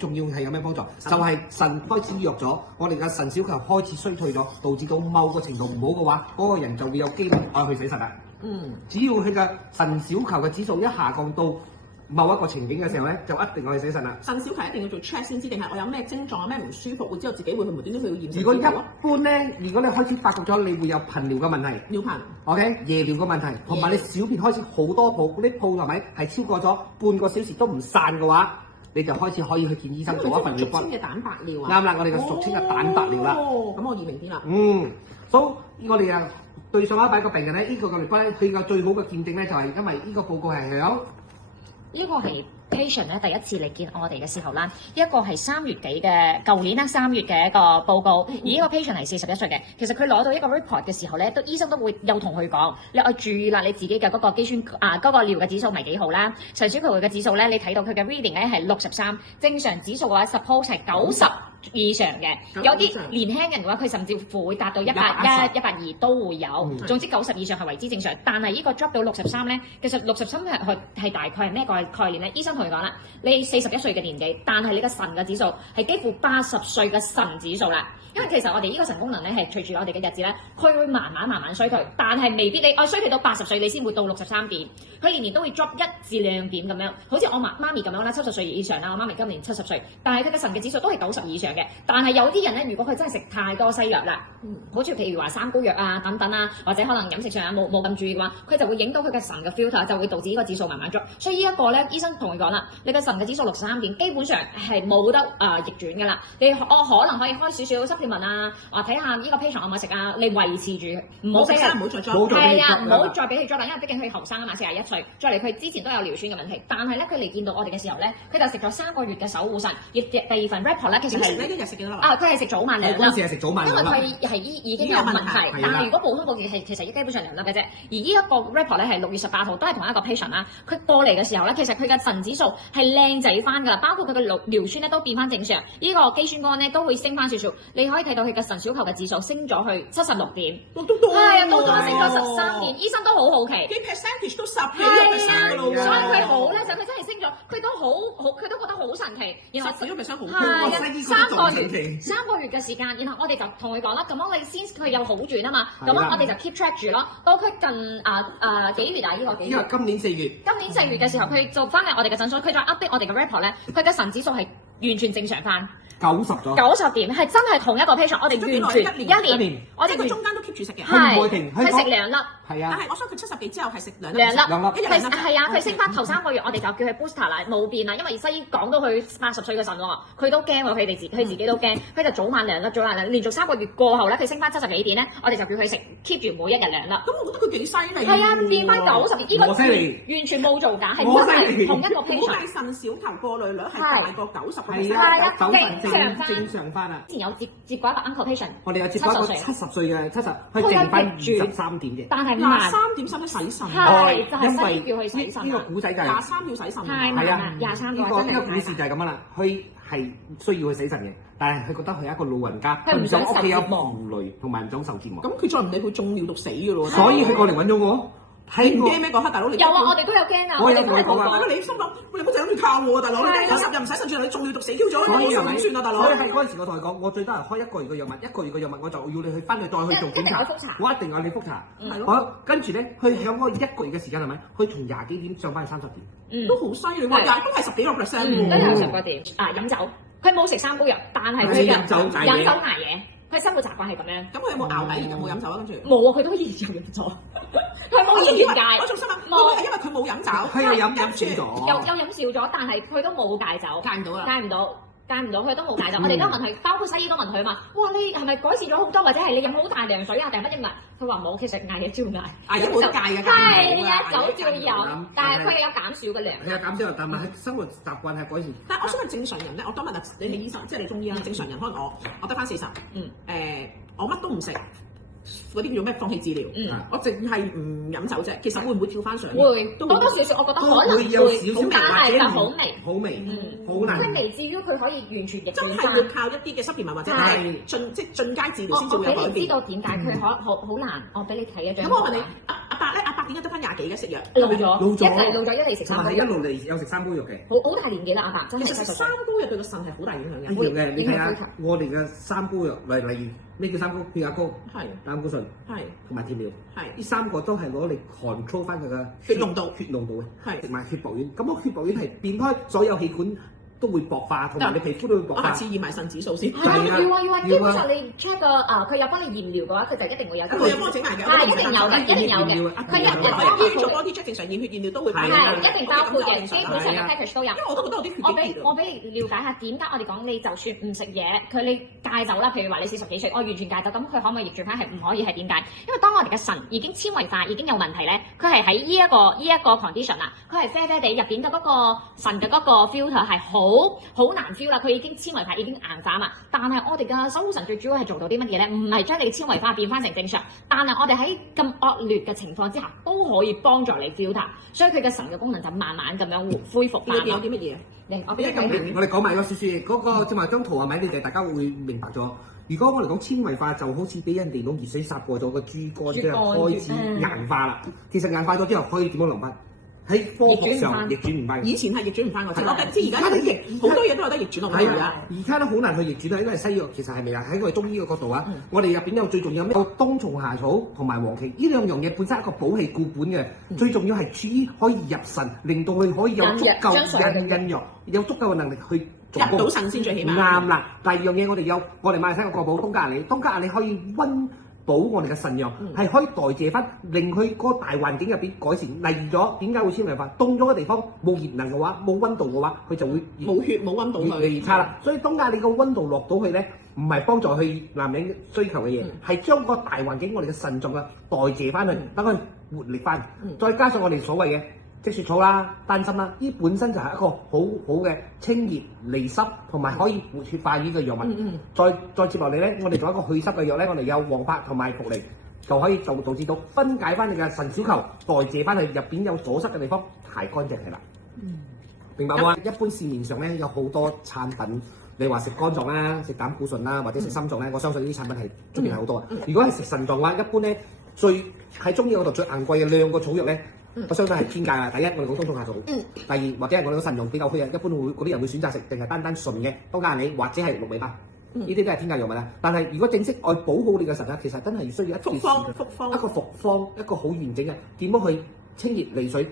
仲要係有咩幫助？就係腎開始弱咗，我哋嘅腎小球開始衰退咗，導致到某個程度唔好嘅話，嗰個人就會有機會去死腎啦。只要佢嘅腎小球嘅指數一下降到某一個情景嘅時候咧，就一定去死腎啦。腎小球一定要做 check 先知，定係我有咩症狀、有咩唔舒服，會知道自己會去無端端去驗。如果一般咧，如果你開始發覺咗你會有頻尿嘅問題，尿頻 ，OK， 夜尿嘅問題，同埋你小便開始好多泡，嗰啲泡係咪係超過咗半個小時都唔散嘅話，你就開始可以去見醫生做一份尿骨。俗稱嘅蛋白尿啊。啱啦，我哋嘅俗稱嘅蛋白尿啦。咁我易明啲啦。所以我哋啊對上一擺個病人咧，呢個尿骨咧，佢嘅最好嘅鑑定咧就係因為呢個報告係響。呢個係 patient 咧第一次嚟見我哋嘅時候啦，一個係3月幾嘅，舊年咧3月嘅一個報告，而呢個 patient 係41歲嘅。其實佢攞到一個 report 嘅時候咧，醫生都會有同佢講，你要注意啦，你自己嘅嗰個肌酸嗰個尿嘅指數唔係幾好啦。腎小球嘅指數咧，你睇到佢嘅 reading 咧係63，正常指數嘅話 suppose 係90以上嘅。有啲年輕人嘅話，佢甚至乎會達到110、120都會有。總之90以上係為之正常，但係呢個 drop 到63咧，其實63係大概係咩個概念咧？醫生同佢講啦，你41歲嘅年紀，但係你嘅腎嘅指數係幾乎80歲嘅腎指數啦。因為其實我哋呢個腎功能咧係隨住我哋嘅日子咧，佢會慢慢衰退，但係未必你衰退到80歲你先會到63點，佢年年都會 drop 1至2點咁樣。好似我媽咪咁樣啦，70歲以上啦，我媽咪今年70歲，但係佢嘅腎嘅指數都係90以上嘅。但係有啲人咧，如果佢真係食太多西藥啦，好似譬如話三高藥啊等等啊，或者可能飲食上冇咁注意嘅話，佢就會影到佢嘅腎嘅 filter， 就會導致呢個指數慢慢 drop。所以呢一個咧，醫生同佢講啦，你嘅腎嘅指數63點，基本上係冇得逆轉㗎啦。我可能可以開少少supplement啊，睇下呢個 patient 有冇食啊，你維持住，唔好俾佢，唔好再 drop，係啊，唔好再俾佢 drop啦，因為畢竟佢後生啊嘛，41歲，再嚟佢之前都有尿酸嘅問題，但係咧佢嚟見到我哋嘅時候咧，佢就食咗3個月嘅守護腎，而第二份 report 咧其實係一日食幾多粒？佢係食早晚2粒。嗰陣時係食早晚2粒，因為佢係已經有問題，但係如果普通保健係其實基本上2粒嘅啫。而呢一個 report 咧係6月18號，都係同一個 patient 啦。佢過嚟嘅時候咧，其實佢嘅腎指數係靚仔翻㗎啦，包括佢嘅尿酸咧都變翻正常，呢個肌酸酐咧都會升翻少少。你可以睇到佢嘅腎小球嘅指數升咗去76點，都多係啊，到咗升咗13點。醫生都好好奇，幾 percentage 都10幾個 percent 㗎咯喎，所以佢好咧就佢真係升咗，佢都覺得好神奇。然後10幾個 percent 好高，係啊，3個月嘅時間，然後我哋就同佢講啦，咁樣你先佢有好轉啊嘛，咁樣我哋就 keep track 住咯。到佢近幾月啊？呢個幾月？因為今年4月。今年4月嘅時候，佢就翻嚟我哋嘅診所，佢再 update 我哋嘅 report 咧，佢嘅腎指數係完全正常翻。90咗，90點係真係同一個 patient，我哋完全一年，我哋佢中間都 keep 住食嘅，佢唔會停，佢食2粒，係啊，但係我想佢70幾之後係食2粒，係啊，佢升翻頭3個月，我哋就叫佢 booster 啦，冇變啦，因為西醫講到佢80歲嘅腎喎，佢都驚喎，佢自己都驚，佢就早晚2粒，早晚2粒，連續3個月過後咧，佢升翻70幾點咧，我哋就叫佢食 keep 住每一日2粒。咁我覺得佢幾犀利，係啊，變翻90點，呢個完全冇做假，係真係同一個 patient。估計腎小球過濾率係大過90%，係啊，90%正常翻啊！之前有接過一個 uncle patient，我哋有接過一個70歲嘅70，佢剩翻23點嘅，但係23點使唔使洗腎？係就係西醫叫佢洗腎。呢個古仔就係23要洗腎，係啊，23呢個故事就係咁樣啦。佢係需要去洗腎嘅，但係佢覺得佢係一個老人家，佢唔想屋企有負累，同埋唔想受折磨。咁佢再唔理佢中尿毒死㗎咯。所以佢過嚟揾咗我。你唔驚咩？嗰刻大佬你有啊，我哋都有驚啊！我有同你講啊！你心諗，你唔好淨係諗住靠我啊，大佬！你有10日唔使腎住，你中尿毒死 Q 咗，你點算啊，大佬？所以係嗰陣時我同佢講，我最多係開1個月嘅藥物，1個月嘅藥物我就要你去翻去再去做檢查，我一定要你覆查。好，跟住咧，佢喺嗰1個月嘅時間係咪？佢從20幾點上翻去30點，都好犀利喎！都係10幾個 percent 喎，都有10個點。飲酒，佢冇食三高藥，但係佢飲酒捱夜。佢生活習慣係咁樣。咁佢有冇熬底？有冇飲酒啊？跟住冇啊！佢都依然有飲酒。佢冇完全戒。我仲心諗，冇係因為佢冇飲酒。佢又飲少咗。又飲少咗，但係佢都冇戒酒。戒唔到啦。戒唔到，佢都冇戒酒。我哋都問佢，包括西醫都問佢嘛。哇！你係咪改善咗好多，或者係你飲好大量水啊，定係乜嘢啊？佢話冇，其實捱嘢照捱。捱嘢冇得戒嘅。係啊，酒照飲，但係佢有減少嘅量。係啊，減少，但係生活習慣係改善。但係我想問正常人咧，我當日你係醫生，即係你中醫啦。正常人可能我得翻40，我乜都唔食。嗰啲叫做咩？放棄治療。我淨係唔飲酒啫。其實會唔會跳翻上？會，多多少少，我覺得可能會有少少，但係就好微，好難。即係未至於佢可以完全逆轉。真係要靠一啲嘅 supplement或者係進階治療先至會有改變。我俾你知道點解佢好難。我俾你睇一張。咁我問你，阿伯咧，阿伯點解得翻廿幾嘅食藥？老咗，老咗一嚟老咗，一嚟食同埋係一三高藥，路嚟有食三高藥嘅。好大年紀啦，阿伯真係其實食三高藥對個腎係好大影響嘅。一樣嘅，你睇下我哋嘅三高藥，例如咩叫三高？血壓高、係膽固醇係同埋甜尿，係呢三個都係攞嚟 control 翻佢嘅血濃度血濃度嘅，係同埋血薄丸。咁個血薄丸係變開所有氣管都會薄化，同埋你皮膚都會薄化我下。次驗埋腎指數先。係啊，係啊要啊，基本上你 check 個佢有幫你驗療嘅話，佢就一定會有。佢有幫我整埋嘅，係一定有嘅，一定有嘅。佢一定我有醫院做 body check，正常驗血驗尿都會擺。係一定包括嘅，基本上嘅 package 都有。因為我都覺得我啲血幾熱。我俾你了解下點解我哋講你就算唔食嘢，你戒酒啦，譬如話你40幾歲，我完全戒酒，咁佢可唔可以逆轉翻？係唔可以，係點解？因為當我哋嘅腎已經纖維化，已經有問題咧，佢係喺呢一個 condition 啦，佢係啡啡地入邊嘅嗰個腎嘅嗰個 filter 係好難 feel 啦，佢已經纖維化，已經硬化嘛。但係我哋嘅守護神最主要係做到啲乜嘢咧？唔係將你嘅纖維化變翻成正常，但係我哋喺咁惡劣嘅情況之下，都可以幫助你 filter，所以佢嘅腎嘅功能就慢慢咁樣恢復翻。有啲乜嘢？我俾一咁明。我哋講埋個少少嘢，嗰個正話張圖係咪？你哋大家會明白咗。如果我哋講纖維化，就好似俾人哋攞熱水殺過咗個豬肝，即係開始硬化啦。其實硬化咗之後，可以點樣溶翻？喺科學上逆轉唔翻。以前係逆轉唔翻我知，我知而家好多嘢都有得逆轉落去㗎。而家都好難去逆轉啊，因為西藥其實係咪啊？喺我哋中醫嘅角度啊，我哋入邊有最重要咩？有冬蟲夏草同埋黃芪，呢兩樣嘢本身係一個補氣固本嘅，最重要係注意可以入腎，令到佢可以有足夠印藥，有足夠嘅能力去做入到腎先最起碼。啱啦。第二樣嘢我哋馬來西亞個國寶東加利，東加利可以溫補我哋嘅腎陽，係可以代謝翻，令佢嗰個大環境入邊改善。例如咗點解會纖維化？凍咗嘅地方冇熱能嘅話，冇溫度嘅話，佢就會冇血冇溫度越嚟越差啦。所以東加利個溫度落到去咧，唔係幫助去男人追求嘅嘢，係將個大環境我哋嘅腎臟啊代謝翻去，等佢活力翻。再加上我哋所謂嘅積雪草啦、丹參啦，呢本身就係一個好好嘅清熱利濕同埋可以活血化瘀嘅藥物。再接落嚟咧，我哋做一個祛濕嘅藥咧，我哋有黃柏同埋茯苓，就可以導致到分解翻你嘅腎小球，代謝翻去入邊有阻塞嘅地方排乾淨係啦。明白冇啊？一般市面上咧有好多產品，你話食肝臟啦、食膽固醇啦，或者食心臟咧，我相信呢啲產品係出邊係好多啊。如果係食腎臟嘅話，一般咧喺中醫嗰度最昂貴嘅兩個草藥咧。我相信係天價啊！第一，我哋講冬蟲夏草；第二，或者係我哋個腎臟比較虛啊，一般嗰啲人會選擇食定係單純嘅冬加利或者係鹿尾巴，呢啲都係天價藥物啦。但係如果正式愛補好你嘅腎咧，其實真係需要一個複方，一個好完整嘅點樣去清熱利水、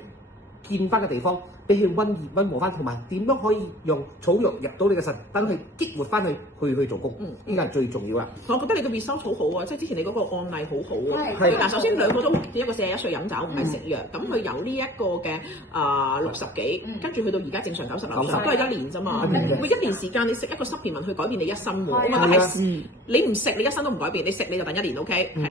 健翻嘅地方，俾佢溫和翻，同埋點樣可以用草藥入到你嘅腎，等佢激活翻去做工，呢個係最重要啦。我覺得你個 result 好好啊，即係之前你嗰個案例好好啊。係嗱，首先兩個都一個41歲飲酒，唔係食藥，咁佢由呢一個嘅60幾，跟住去到而家正常90樓上，都係1年啫嘛。每1年時間你食一個supplement去改變你一生喎，我覺得係你唔食你一生都唔改變，你食你就等1年 OK。